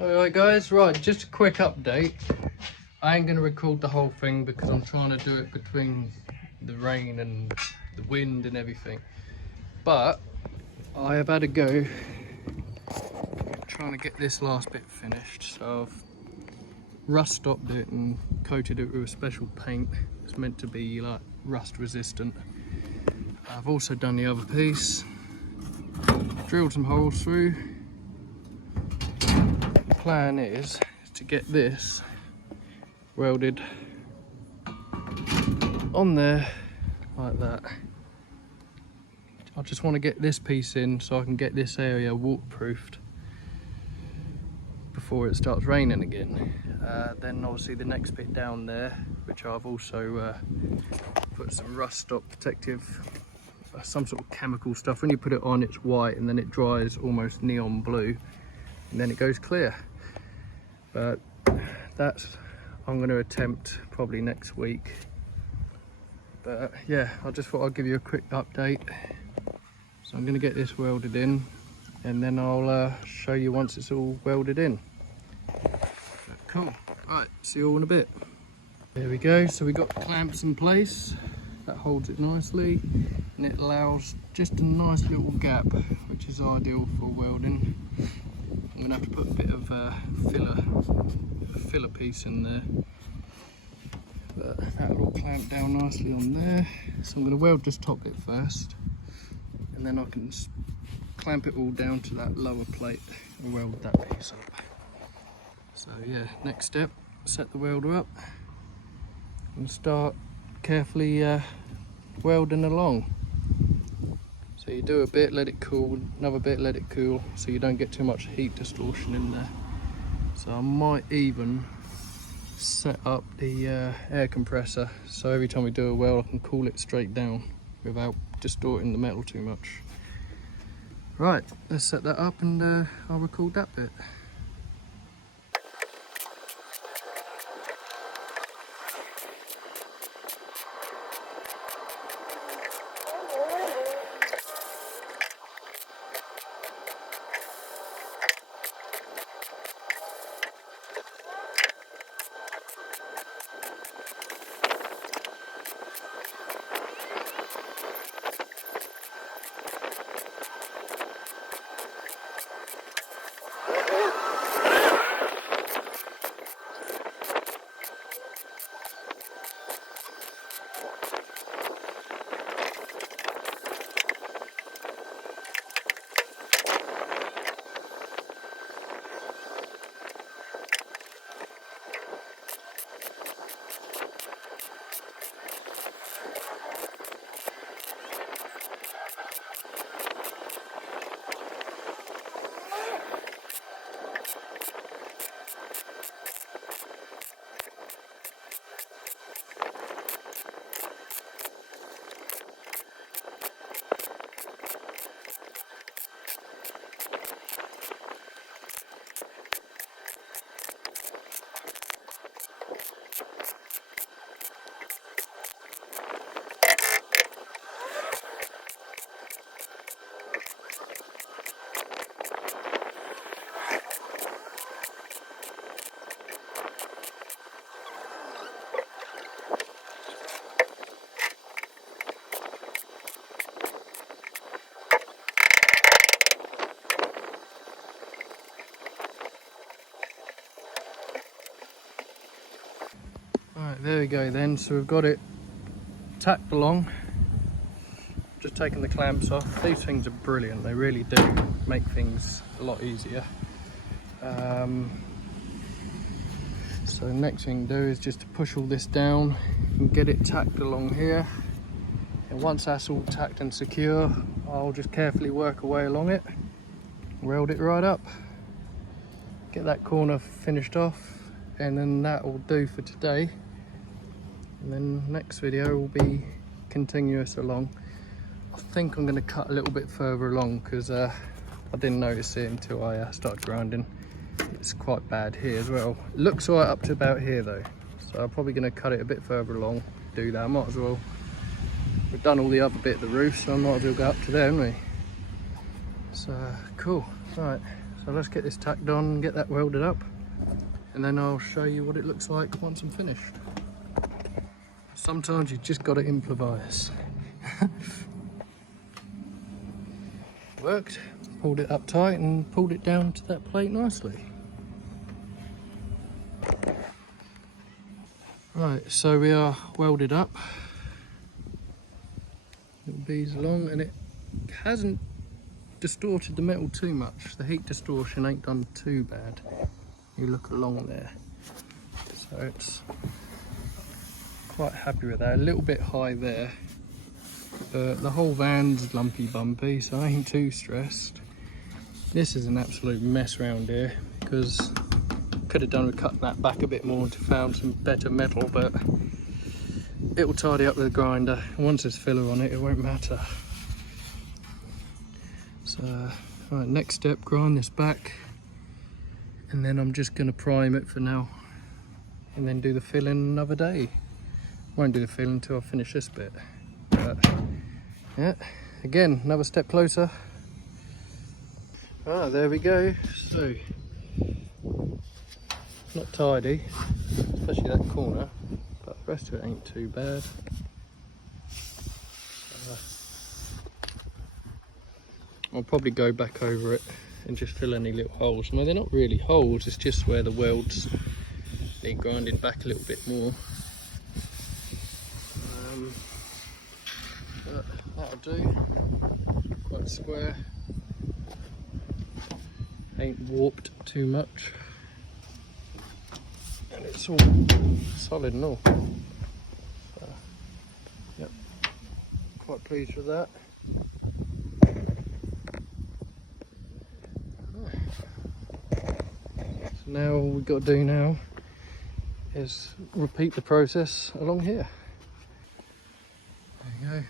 Alright guys, right, just a quick update. I ain't going to record the whole thing because I'm trying to do it between the rain and the wind and everything. But I have had a go trying to get this last bit finished. So I've rust stopped it and coated it with a special paint. It's meant to be like rust resistant. I've also done the other piece, drilled some holes through. The plan is to get this welded on there like that. I just want to get this piece in so I can get this area waterproofed before it starts raining again. Then obviously the next bit down there, which I've also put some rust stop protective, some sort of chemical stuff. When you put it on, it's white and then it dries almost neon blue and then it goes clear. But that's I'm going to attempt probably next week. But yeah, I just thought I'd give you a quick update. So I'm going to get this welded in and then I'll show you once it's all welded in. But cool. Right, see you all in a bit. There we go. So we got the clamps in place. That holds it nicely and it allows just a nice little gap, which is ideal for welding. I'm going to have to put a bit of filler piece in there. But that'll all clamp down nicely on there. So I'm going to weld this top bit first and then I can clamp it all down to that lower plate and weld that piece up. So yeah, next step, set the welder up and start carefully welding along. So you do a bit, let it cool, another bit, let it cool, so you don't get too much heat distortion in there. So I might even set up the air compressor so every time we do a weld I can cool it straight down without distorting the metal too much. Right, let's set that up and I'll record that bit. Right, there we go then. So we've got it tacked along. Just taking the clamps off. These things are brilliant. They really do make things a lot easier. So the next thing to do is just to push all this down and get it tacked along here. And once that's all tacked and secure, I'll just carefully work away along it, weld it right up, get that corner finished off, and then that will do for today. And then next video will be continuous along. I think I'm going to cut a little bit further along because I didn't notice it until I started grinding. It's quite bad here as well. It looks alright up to about here though, so I'm probably going to cut it a bit further along. Do that, I might as well. We've done all the other bit of the roof, so I might as well go up to there, haven't we? So cool. Right, so So let's get this tacked on and get that welded up, and then I'll show you what it looks like once I'm finished. Sometimes you just got to improvise. Worked, pulled it up tight and pulled it down to that plate nicely. Right, so we are welded up. Little bees along, and it hasn't distorted the metal too much. The heat distortion ain't done too bad. You look along there. So it's quite happy with that. A little bit high there. But the whole van's lumpy bumpy, so I ain't too stressed. This is an absolute mess around here because could have done with cutting that back a bit more to found some better metal, but it will tidy up with the grinder. Once there's filler on it, it won't matter. So, right, next step, grind this back, and then I'm just going to prime it for now, and then do the filling another day. Won't do the filling until I finish this bit. But yeah, again, another step closer. Ah, there we go. So, not tidy, especially that corner, but the rest of it ain't too bad. I'll probably go back over it and just fill any little holes. No, they're not really holes, it's just where the welds need grinding back a little bit more. But that'll do. Quite square. Ain't warped too much. And it's all solid and all. So, yep, quite pleased with that. So now all we've got to do now is repeat the process along here. There you go.